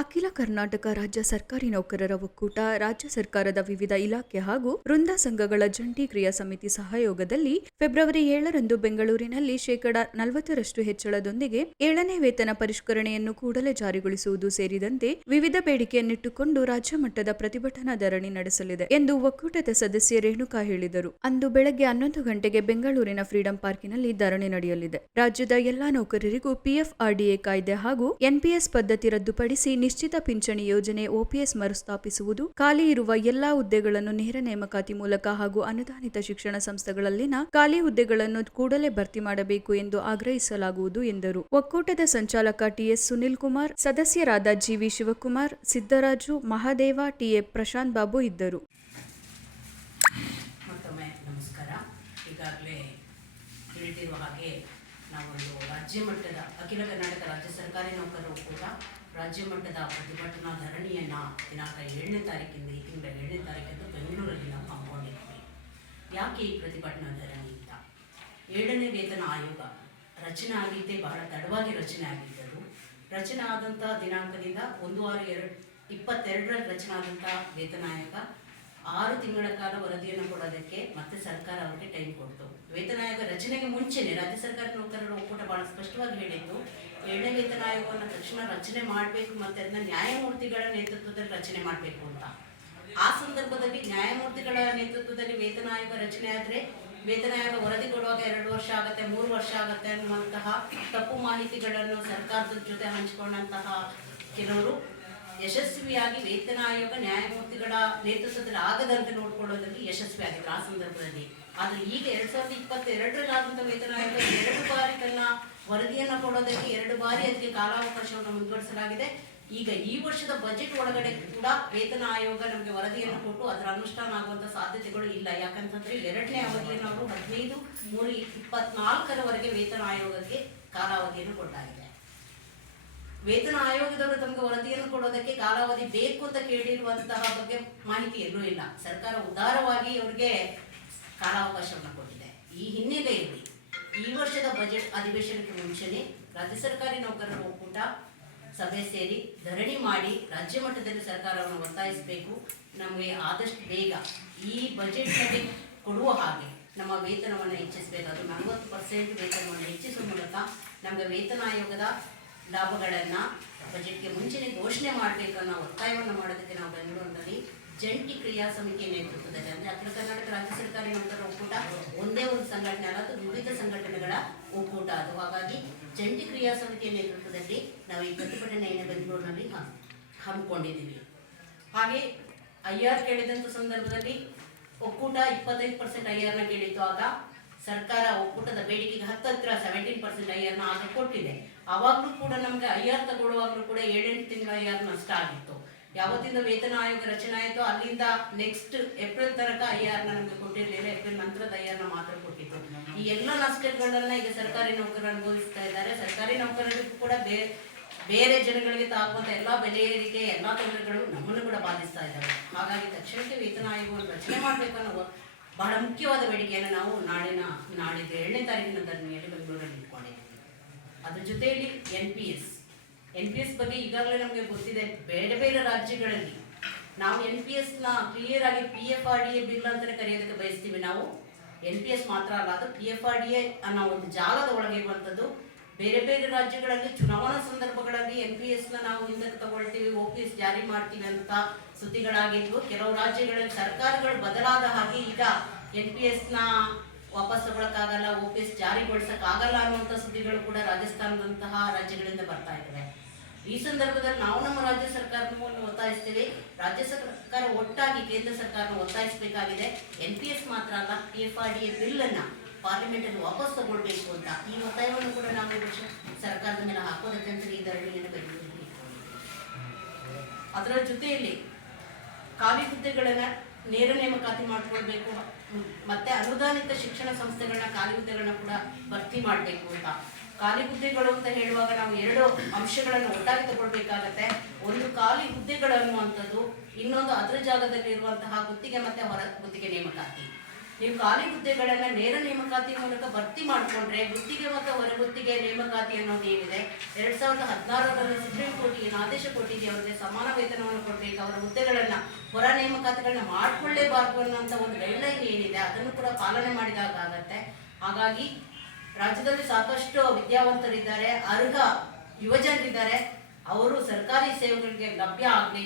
ಅಖಿಲ ಕರ್ನಾಟಕ ರಾಜ್ಯ ಸರ್ಕಾರಿ ನೌಕರರ ಒಕ್ಕೂಟ, ರಾಜ್ಯ ಸರ್ಕಾರದ ವಿವಿಧ ಇಲಾಖೆ ಹಾಗೂ ವೃಂದ ಸಂಘಗಳ ಜಂಟಿ ಕ್ರಿಯಾ ಸಮಿತಿ ಸಹಯೋಗದಲ್ಲಿ ಫೆಬ್ರವರಿ 7ರಂದು ಬೆಂಗಳೂರಿನಲ್ಲಿ ಶೇಕಡಾ 40ರಷ್ಟು ಹೆಚ್ಚಳದೊಂದಿಗೆ 7ನೇ ವೇತನ ಪರಿಷ್ಕರಣೆಯನ್ನು ಕೂಡಲೇ ಜಾರಿಗೊಳಿಸುವುದು ಸೇರಿದಂತೆ ವಿವಿಧ ಬೇಡಿಕೆಯನ್ನಿಟ್ಟುಕೊಂಡು ರಾಜ್ಯ ಮಟ್ಟದ ಪ್ರತಿಭಟನಾ ಧರಣಿ ನಡೆಸಲಿದೆ ಎಂದು ಒಕ್ಕೂಟದ ಸದಸ್ಯೆ ರೇಣುಕಾ ಹೇಳಿದರು. ಅಂದು ಬೆಳಗ್ಗೆ 11 ಗಂಟೆಗೆ ಬೆಂಗಳೂರಿನ ಫ್ರೀಡಂ ಪಾರ್ಕಿನಲ್ಲಿ ಧರಣಿ ನಡೆಯಲಿದೆ. ರಾಜ್ಯದ ಎಲ್ಲಾ ನೌಕರರಿಗೂ ಪಿಎಫ್ಆರ್ಡಿಎ ಕಾಯ್ದೆ ಹಾಗೂ ಎನ್ಪಿಎಸ್ ಪದ್ಧತಿ ರದ್ದುಪಡಿಸಿ ನಿಶ್ಚಿತ ಪಿಂಚಣಿ ಯೋಜನೆ ಓಪಿಎಸ್ ಮರುಸ್ಥಾಪಿಸುವುದು, ಖಾಲಿ ಇರುವ ಎಲ್ಲಾ ಹುದ್ದೆಗಳನ್ನು ನೇರ ನೇಮಕಾತಿ ಮೂಲಕ ಹಾಗೂ ಅನುದಾನಿತ ಶಿಕ್ಷಣ ಸಂಸ್ಥೆಗಳಲ್ಲಿನ ಖಾಲಿ ಹುದ್ದೆಗಳನ್ನು ಕೂಡಲೇ ಭರ್ತಿ ಮಾಡಬೇಕು ಎಂದು ಆಗ್ರಹಿಸಲಾಗುವುದು ಎಂದರು. ಒಕ್ಕೂಟದ ಸಂಚಾಲಕ ಟಿಎಸ್ ಸುನಿಲ್ ಕುಮಾರ್, ಸದಸ್ಯರಾದ ಜಿವಿ ಶಿವಕುಮಾರ್, ಸಿದ್ದರಾಜು, ಮಹಾದೇವ, ಟಿಎ ಪ್ರಶಾಂತ್ ಬಾಬು ಇದ್ದರು. ಮತ್ತೊಮ್ಮೆ ನಮಸ್ಕಾರ. ಈಗಾಗಲೇ ತಿಳಿದಿರುವ ಹಾಗೆ ನಾವೊಂದು ರಾಜ್ಯ ಮಟ್ಟದ ಅಖಿಲ ಕರ್ನಾಟಕ ರಾಜ್ಯ ಸರ್ಕಾರಿ ನೌಕರರ ಒಕ್ಕೂಟ ರಾಜ್ಯ ಮಟ್ಟದ ಪ್ರತಿಭಟನಾ ಧರಣಿಯನ್ನು ದಿನಾಂಕ 7ನೇ ತಾರೀಕಿಂದ ಈ ತಿಂಗಳ 7ನೇ ತಾರೀಕಿಂದ ಬೆಂಗಳೂರಲ್ಲಿ ನಾವು ಹಮ್ಮಿಕೊಂಡಿದ್ವಿ. ಯಾಕೆ ಈ ಪ್ರತಿಭಟನಾ ಧರಣಿ ಅಂತ? 7ನೇ ವೇತನ ಆಯೋಗ ರಚನೆ ಆಗಿದ್ದೇ ಬಹಳ ತಡವಾಗಿ ರಚನೆ ಆಗಿದ್ದದು. ರಚನೆ ಆದಂಥ ದಿನಾಂಕದಿಂದ 1/6/22ರಲ್ಲಿ ರಚನೆ ಆದಂಥ ವೇತನ ಆಯೋಗ 6 ತಿಂಗಳ ಕಾಲ ವರದಿಯನ್ನು ಕೊಡೋದಕ್ಕೆ ಮತ್ತೆ ಸರ್ಕಾರ ಅವರಿಗೆ ಟೈಮ್ ಕೊಡ್ತು. ವೇತನ ಆಯೋಗ ರಚನೆಗೆ ಮುಂಚೆನೆ ರಾಜ್ಯ ಸರ್ಕಾರಿ ನೌಕರರ ಒಕ್ಕೂಟ ಬಹಳ ಸ್ಪಷ್ಟವಾಗಿ ಹೇಳಿದ್ದು, 7ನೇ ವೇತನ ಆಯೋಗವನ್ನು ತಕ್ಷಣ ರಚನೆ ಮಾಡಬೇಕು ಮತ್ತು ಅದನ್ನ ನ್ಯಾಯಮೂರ್ತಿಗಳ ನೇತೃತ್ವದಲ್ಲಿ ರಚನೆ ಮಾಡಬೇಕು ಅಂತ. ಆ ಸಂದರ್ಭದಲ್ಲಿ ನ್ಯಾಯಮೂರ್ತಿಗಳ ನೇತೃತ್ವದಲ್ಲಿ ವೇತನ ಆಯೋಗ ರಚನೆ ಆದರೆ ವೇತನ ಆಯೋಗ ವರದಿ ಕೊಡುವಾಗ 2 ವರ್ಷ ಆಗುತ್ತೆ, 3 ವರ್ಷ ಆಗುತ್ತೆ ಅನ್ನುವಂತಹ ತಪ್ಪು ಮಾಹಿತಿಗಳನ್ನು ಸರ್ಕಾರದ ಜೊತೆ ಹಂಚಿಕೊಂಡಂತಹ ಕೆಲವರು ಯಶಸ್ವಿಯಾಗಿ ವೇತನ ಆಯೋಗ ನ್ಯಾಯಮೂರ್ತಿಗಳ ನೇತೃತ್ವದಲ್ಲಿ ಆಗದಂತೆ ನೋಡ್ಕೊಳ್ಳೋದ್ರಲ್ಲಿ ಯಶಸ್ವಿಯಾಗಿದ್ರು ಆ ಸಂದರ್ಭದಲ್ಲಿ. ಆದರೆ ಈಗ 2022ರಲ್ಲಿ ಆದಂಥ ವೇತನ ಆಯೋಗ 2 ಬಾರಿ ತನ್ನ ವರದಿಯನ್ನು ಕೊಡೋದಕ್ಕೆ 2 ಬಾರಿ ಅದಕ್ಕೆ ಕಾಲಾವಕಾಶವನ್ನು ಮುಂದುವರಿಸಲಾಗಿದೆ. ಈಗ ಈ ವರ್ಷದ ಬಜೆಟ್ ಒಳಗಡೆ ಕೂಡ ವೇತನ ಆಯೋಗ ನಮಗೆ ವರದಿಯನ್ನು ಕೊಟ್ಟು ಅದರ ಅನುಷ್ಠಾನ ಆಗುವಂಥ ಸಾಧ್ಯತೆಗಳು ಇಲ್ಲ. ಯಾಕಂತಂದ್ರೆ 2ನೇ ಅವಧಿಯನ್ನು ಅವರು 15/3/24ರವರೆಗೆ ವೇತನ ಆಯೋಗಕ್ಕೆ ಕಾಲಾವಧಿಯನ್ನು ಕೊಡಲಾಗಿದೆ. ವೇತನ ಆಯೋಗದವರು ತಮಗೆ ವರದಿಯನ್ನು ಕೊಡೋದಕ್ಕೆ ಕಾಲಾವಧಿ ಬೇಕು ಅಂತ ಕೇಳಿರುವಂತಹ ಬಗ್ಗೆ ಮಾಹಿತಿ ಎಲ್ಲೂ ಇಲ್ಲ. ಸರ್ಕಾರ ಉದಾರವಾಗಿ ಅವರಿಗೆ ಕಾಲಾವಕಾಶವನ್ನು ಕೊಟ್ಟಿದೆ. ಈ ಹಿನ್ನೆಲೆಯಲ್ಲಿ ಈ ವರ್ಷದ ಬಜೆಟ್ ಅಧಿವೇಶನಕ್ಕೆ ಮುಂಚೆನೆ ರಾಜ್ಯ ಸರ್ಕಾರಿ ನೌಕರರ ಒಕ್ಕೂಟ ಸಭೆ ಸೇರಿ ಧರಣಿ ಮಾಡಿ ರಾಜ್ಯ ಮಟ್ಟದಲ್ಲಿ ಸರ್ಕಾರವನ್ನು ಒತ್ತಾಯಿಸಬೇಕು. ನಮಗೆ ಆದಷ್ಟು ಬೇಗ ಈ ಬಜೆಟ್ನಲ್ಲಿ ಕೊಡುವ ಹಾಗೆ ನಮ್ಮ ವೇತನವನ್ನು ಹೆಚ್ಚಿಸಬೇಕು. ಅದು 40% ವೇತನವನ್ನು ಹೆಚ್ಚಿಸುವ ಮೂಲಕ ನಮಗೆ ವೇತನ ಆಯೋಗದ ಲಾಭಗಳನ್ನು ಬಜೆಟ್ಗೆ ಮುಂಚೆನೇ ಘೋಷಣೆ ಮಾಡಬೇಕು ಅನ್ನೋ ಒತ್ತಾಯವನ್ನು ಮಾಡೋದಕ್ಕೆ ನಾವು ಬೆಂಗಳೂರಿನಲ್ಲಿ ಜಂಟಿ ಕ್ರಿಯಾ ಸಮಿತಿ ನೇತೃತ್ವದಲ್ಲಿ, ಅಂದರೆ ಅಖಿಲ ಕರ್ನಾಟಕ ರಾಜ್ಯ ಸರ್ಕಾರಿ ನೌಕರರ ಒಕ್ಕೂಟ ಒಂದೇ ಒಂದು ಸಂಘಟನೆ ಅಲ್ಲ, ಅದು ವಿವಿಧ ಸಂಘಟನೆಗಳ ಒಕ್ಕೂಟ ಅದು. ಹಾಗಾಗಿ ಜಂಟಿ ಕ್ರಿಯಾ ಸಮಿತಿಯ ನೇತೃತ್ವದಲ್ಲಿ ನಾವು ಈ ಪ್ರತಿಭಟನೆಯನ್ನು ಬೆಂಗಳೂರಿನಲ್ಲಿ ಹಮ್ಮಿಕೊಂಡಿದ್ದೀವಿ. ಹಾಗೆ IR ಕೇಳಿದಂಥ ಸಂದರ್ಭದಲ್ಲಿ ಒಕ್ಕೂಟ 25% IRನ ಕೇಳಿತ್ತು. ಆಗ ಸರ್ಕಾರ ಒಕ್ಕೂಟದ ಬೇಡಿಕೆಗೆ ಹತ್ರ 17% IRನ ಆಗ ಕೊಟ್ಟಿದೆ. ಆವಾಗಲೂ ಕೂಡ ನಮಗೆ IR ತಗೊಳ್ಳುವಾಗಲೂ ಕೂಡ 7-8 ತಿಂಗಳ IR ನಷ್ಟ ಆಗಿತ್ತು. ಯಾವತ್ತಿಂದ ವೇತನ ಆಯೋಗ ರಚನೆ ಆಯಿತು ಅಲ್ಲಿಂದ ನೆಕ್ಸ್ಟ್ ಏಪ್ರಿಲ್ ತನಕ IRನ ನಮಗೆ ಕೊಟ್ಟಿರಲಿಲ್ಲ. ಏಪ್ರಿಲ್ ನಂತರದ IRನ ಮಾತ್ರ ಕೊಟ್ಟಿತ್ತು. ಈ ಎಲ್ಲ ನಷ್ಟಗಳನ್ನ ಈಗ ಸರ್ಕಾರಿ ನೌಕರರು ಅನುಭವಿಸ್ತಾ ಇದ್ದಾರೆ. ಸರ್ಕಾರಿ ನೌಕರರಿಗೂ ಕೂಡ ಬೇರೆ ಜನಗಳಿಗೆ ತಾಕುವಂಥ ಎಲ್ಲ ಬೆಲೆ ಏರಿಕೆ, ಎಲ್ಲ ತೊಂದರೆಗಳು ನಮ್ಮನ್ನು ಕೂಡ ಬಾಧಿಸ್ತಾ ಇದ್ದಾವೆ. ಹಾಗಾಗಿ ತಕ್ಷಣಕ್ಕೆ ವೇತನ ಆಯೋಗವನ್ನು ರಚನೆ ಮಾಡಬೇಕು ಅನ್ನೋ ಬಹಳ ಮುಖ್ಯವಾದ ಬೇಡಿಕೆಯನ್ನು ನಾವು ನಾಡಿದ್ದು 7ನೇ ತಾರೀಕಿನ ಧರಣಿಯಲ್ಲಿ ಬೆಂಗಳೂರಲ್ಲಿ ಇಟ್ಕೊಂಡಿದ್ದೀವಿ. ಅದ್ರ ಜೊತೆಯಲ್ಲಿ NPS ಬಗ್ಗೆ ಈಗಾಗಲೇ ನಮಗೆ ಗೊತ್ತಿದೆ. ಬೇರೆ ಬೇರೆ ರಾಜ್ಯಗಳಲ್ಲಿ ನಾವು NPSನ ಕ್ಲಿಯರ್ ಆಗಿ PFRDA ಬಿಲ್ ಅಂತಲೇ ಕರೆಯೋದಕ್ಕೆ ಬಯಸ್ತೀವಿ. ನಾವು NPS ಮಾತ್ರ ಅಲ್ಲ, ಅದು PFRDA ಅನ್ನೋ ಒಂದು ಜಾಲದ ಒಳಗೆ ಇರುವಂಥದ್ದು. ಬೇರೆ ಬೇರೆ ರಾಜ್ಯಗಳಲ್ಲಿ ಚುನಾವಣಾ ಸಂದರ್ಭಗಳಲ್ಲಿ NPSನ ನಾವು ಹಿಂದಕ್ಕೆ ತಗೊಳ್ತೀವಿ, OPS ಜಾರಿ ಮಾಡ್ತೀವಿ ಅಂತ ಸುದ್ದಿಗಳಾಗಿದ್ವು. ಕೆಲವು ರಾಜ್ಯಗಳಲ್ಲಿ ಸರ್ಕಾರಗಳು ಬದಲಾದ ಹಾಗೆ ಈಗ NPSನ ವಾಪಸ್ ತಗೊಳಕ್ಕಾಗಲ್ಲ, OPS ಜಾರಿಗೊಳಿಸಕ್ಕಾಗಲ್ಲ ಅನ್ನುವಂಥ ಸುದ್ದಿಗಳು ಕೂಡ ರಾಜಸ್ಥಾನದಂತಹ ರಾಜ್ಯಗಳಿಂದ ಬರ್ತಾ ಇದ್ದಾವೆ. ಈ ಸಂದರ್ಭದಲ್ಲಿ ನಾವು ನಮ್ಮ ರಾಜ್ಯ ಸರ್ಕಾರವನ್ನು ಒತ್ತಾಯಿಸ್ತೇವೆ. ರಾಜ್ಯ ಸರ್ಕಾರ ಒಟ್ಟಾಗಿ ಕೇಂದ್ರ ಸರ್ಕಾರವನ್ನು ಒತ್ತಾಯಿಸಬೇಕಾಗಿದೆ. NPS ಮಾತ್ರ ಅಲ್ಲ, PFRDA ಬಿಲ್ಲನ್ನು ಪಾರ್ಲಿಮೆಂಟಲ್ಲಿ ವಾಪಸ್ ತಗೊಳ್ಬೇಕು ಅಂತ ಈ ಒತ್ತಾಯವನ್ನು ಕೂಡ ನಾವು ಈ ವರ್ಷ ಸರ್ಕಾರದ ಮೇಲೆ ಹಾಕೋದಕ್ಕೆ ಅಂತ ಈ ಧರಣಿಯನ್ನು ಬೆಂಗಳೂರಲ್ಲಿ ಇಟ್ಕೊಂಡಿದ್ದೀವಿ. ಅದರ ಜೊತೆಯಲ್ಲಿ ಖಾಲಿ ಹುದ್ದೆಗಳನ್ನು ನೇರ ನೇಮಕಾತಿ ಮಾಡಿಕೊಳ್ಬೇಕು, ಮತ್ತೆ ಅನುದಾನಿತ ಶಿಕ್ಷಣ ಸಂಸ್ಥೆಗಳನ್ನ ಖಾಲಿ ಹುದ್ದೆಗಳನ್ನ ಕೂಡ ಭರ್ತಿ ಮಾಡಬೇಕು ಅಂತ. ಖಾಲಿ ಹುದ್ದೆಗಳು ಅಂತ ಹೇಳುವಾಗ ನಾವು 2 ಅಂಶಗಳನ್ನು ಒಟ್ಟಾಗಿ ತಗೊಳ್ಬೇಕಾಗತ್ತೆ. ಒಂದು ಖಾಲಿ ಹುದ್ದೆಗಳು ಅನ್ನುವಂಥದ್ದು, ಇನ್ನೊಂದು ಅದರ ಜಾಗದಲ್ಲಿ ಇರುವಂತಹ ಗುತ್ತಿಗೆ ಮತ್ತೆ ಹೊರ ಗುತ್ತಿಗೆ ನೇಮಕಾತಿ. ನೀವು ಖಾಲಿ ಹುದ್ದೆಗಳನ್ನ ನೇರ ನೇಮಕಾತಿ ಮೂಲಕ ಭರ್ತಿ ಮಾಡಿಕೊಂಡ್ರೆ ಗುತ್ತಿಗೆ ಮತ್ತು ಹೊರಗುತ್ತಿಗೆ ನೇಮಕಾತಿ ಅನ್ನೋದು ಏನಿದೆ 2016ರಲ್ಲಿ ಸುಪ್ರೀಂ ಕೋರ್ಟ್ ಏನು ಆದೇಶ ಕೊಟ್ಟಿದೆ, ಅವರಿಗೆ ಸಮಾನ ವೇತನವನ್ನು ಕೊಡಬೇಕು, ಅವರ ಹುದ್ದೆಗಳನ್ನ ಹೊರ ನೇಮಕಾತಿಗಳನ್ನ ಮಾಡ್ಕೊಳ್ಳೇಬಾರ್ದು ಅನ್ನೋಂಥ ಒಂದು ಗೈಡ್ಲೈನ್ ಏನಿದೆ ಅದನ್ನು ಕೂಡ ಪಾಲನೆ ಮಾಡಿದಾಗ ಆಗತ್ತೆ. ಹಾಗಾಗಿ ರಾಜ್ಯದಲ್ಲಿ ಸಾಕಷ್ಟು ವಿದ್ಯಾವಂತರಿದ್ದಾರೆ, ಅರ್ಹ ಯುವಜನರಿದ್ದಾರೆ. ಅವರು ಸರ್ಕಾರಿ ಸೇವೆಗಳಿಗೆ ಲಭ್ಯ ಆಗಲಿ,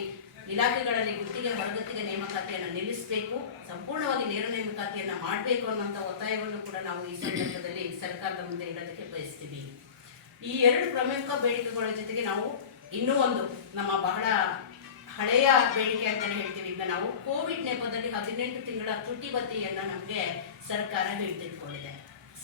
ಇಲಾಖೆಗಳಲ್ಲಿ ಗುತ್ತಿಗೆ ಹೊರಗುತ್ತಿಗೆ ನೇಮಕಾತಿಯನ್ನು ನಿಲ್ಲಿಸಬೇಕು, ಸಂಪೂರ್ಣವಾಗಿ ನೇರ ನೇಮಕಾತಿಯನ್ನು ಮಾಡಬೇಕು ಅನ್ನೋಂಥ ಒತ್ತಾಯವನ್ನು ಕೂಡ ನಾವು ಈ ಸಂದರ್ಭದಲ್ಲಿ ಸರ್ಕಾರದ ಮುಂದೆ ಇಡೋದಕ್ಕೆ ಬಯಸ್ತೀವಿ. ಈ ಎರಡು ಪ್ರಮುಖ ಬೇಡಿಕೆಗಳ ಜೊತೆಗೆ ನಾವು ಇನ್ನೂ ಒಂದು ನಮ್ಮ ಬಹಳ ಹಳೆಯ ಬೇಡಿಕೆ ಅಂತಲೇ ಹೇಳ್ತೀವಿ. ಈಗ ನಾವು ಕೋವಿಡ್ ನೆಪದಲ್ಲಿ 18 ತಿಂಗಳ ತುಟಿ ಭತ್ಯೆಯನ್ನು ನಮಗೆ ಸರ್ಕಾರ ಹಿಡಿದಿಟ್ಕೊಂಡಿದೆ.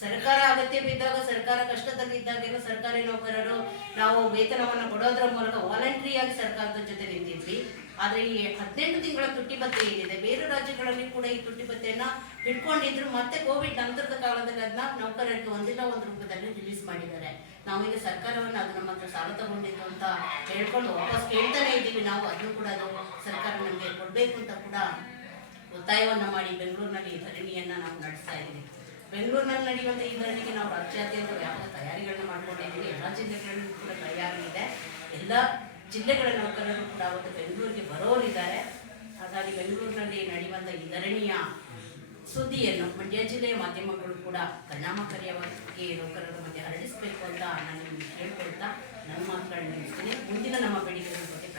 ಸರ್ಕಾರ ಅಗತ್ಯ ಬಿದ್ದಾಗ, ಸರ್ಕಾರ ಕಷ್ಟದಲ್ಲಿದ್ದಾಗೇನು ಸರ್ಕಾರಿ ನೌಕರರು ನಾವು ವೇತನವನ್ನು ಕೊಡೋದ್ರ ಮೂಲಕ ವಾಲಂಟ್ರಿಯಾಗಿ ಸರ್ಕಾರದ ಜೊತೆ ನಿಂತಿದ್ವಿ. ಆದರೆ ಈ 18 ತಿಂಗಳ ತುಟಿ ಭತ್ಯೆ ಏನಿದೆ, ಬೇರೆ ರಾಜ್ಯಗಳಲ್ಲಿ ಕೂಡ ಈ ತುಟಿ ಭತ್ಯೆಯನ್ನ ಹಿಡ್ಕೊಂಡಿದ್ರು. ಮತ್ತೆ ಕೋವಿಡ್ ನಂತರದ ಕಾಲದಲ್ಲಿ ಅದನ್ನ ನೌಕರರಿಗೆ ಒಂದಿಲ್ಲ ಒಂದು ರೂಪದಲ್ಲಿ ರಿಲೀಸ್ ಮಾಡಿದ್ದಾರೆ. ನಾವೀಗ ಸರ್ಕಾರವನ್ನು ಅದು ನಮ್ಮ ಹತ್ರ ಸಾಲ ತಗೊಂಡಿದ್ದು ಅಂತ ಹೇಳ್ಕೊಂಡು ವಾಪಸ್ ಕೇಳ್ತಾನೆ ಇದ್ದೀವಿ. ನಾವು ಅದನ್ನು ಕೂಡ ಅದು ಸರ್ಕಾರ ನಮಗೆ ಕೊಡಬೇಕು ಅಂತ ಕೂಡ ಒತ್ತಾಯವನ್ನು ಮಾಡಿ ಬೆಂಗಳೂರಿನಲ್ಲಿ ಈ ಧರಣಿಯನ್ನು ನಾವು ನಡೆಸ್ತಾ ಇದ್ದೀವಿ. ಬೆಂಗಳೂರಿನಲ್ಲಿ ನಡೆಯುವಂಥ ಈ ಧರಣಿಗೆ ನಾವು ರಾಜ್ಯಾದ್ಯಂತ ವ್ಯಾಪಕ ತಯಾರಿಗಳನ್ನ ಮಾಡ್ಕೊಂಡಿದ್ದೀವಿ. ಎಲ್ಲ ಜಿಲ್ಲೆಗಳಲ್ಲೂ ಕೂಡ ತಯಾರಿ ಇದೆ. ಎಲ್ಲ ಜಿಲ್ಲೆಗಳ ನೌಕರರು ಕೂಡ ಅವತ್ತು ಬೆಂಗಳೂರಿಗೆ ಬರೋರಿದ್ದಾರೆ. ಹಾಗಾಗಿ ಬೆಂಗಳೂರಿನಲ್ಲಿ ನಡೆಯುವಂಥ ಈ ಧರಣಿಯ ಸುದ್ದಿಯನ್ನು ಮಂಡ್ಯ ಜಿಲ್ಲೆಯ ಮಾಧ್ಯಮಗಳು ಕೂಡ ಪರಿಣಾಮಕಾರಿಯಾಗಿ ನೌಕರರ ಮಧ್ಯೆ ಹರಡಿಸಬೇಕು ಅಂತ ನಾನು ನಿಮಗೆ ಹೇಳ್ಕೊಳ್ತಾ ನನ್ನ ಮಾತುಗಳನ್ನ ಮುಗಿಸ್ತೀನಿ. ಮುಂದಿನ ನಮ್ಮ ಬೇಡಿಕೆಗಳ ಬಗ್ಗೆ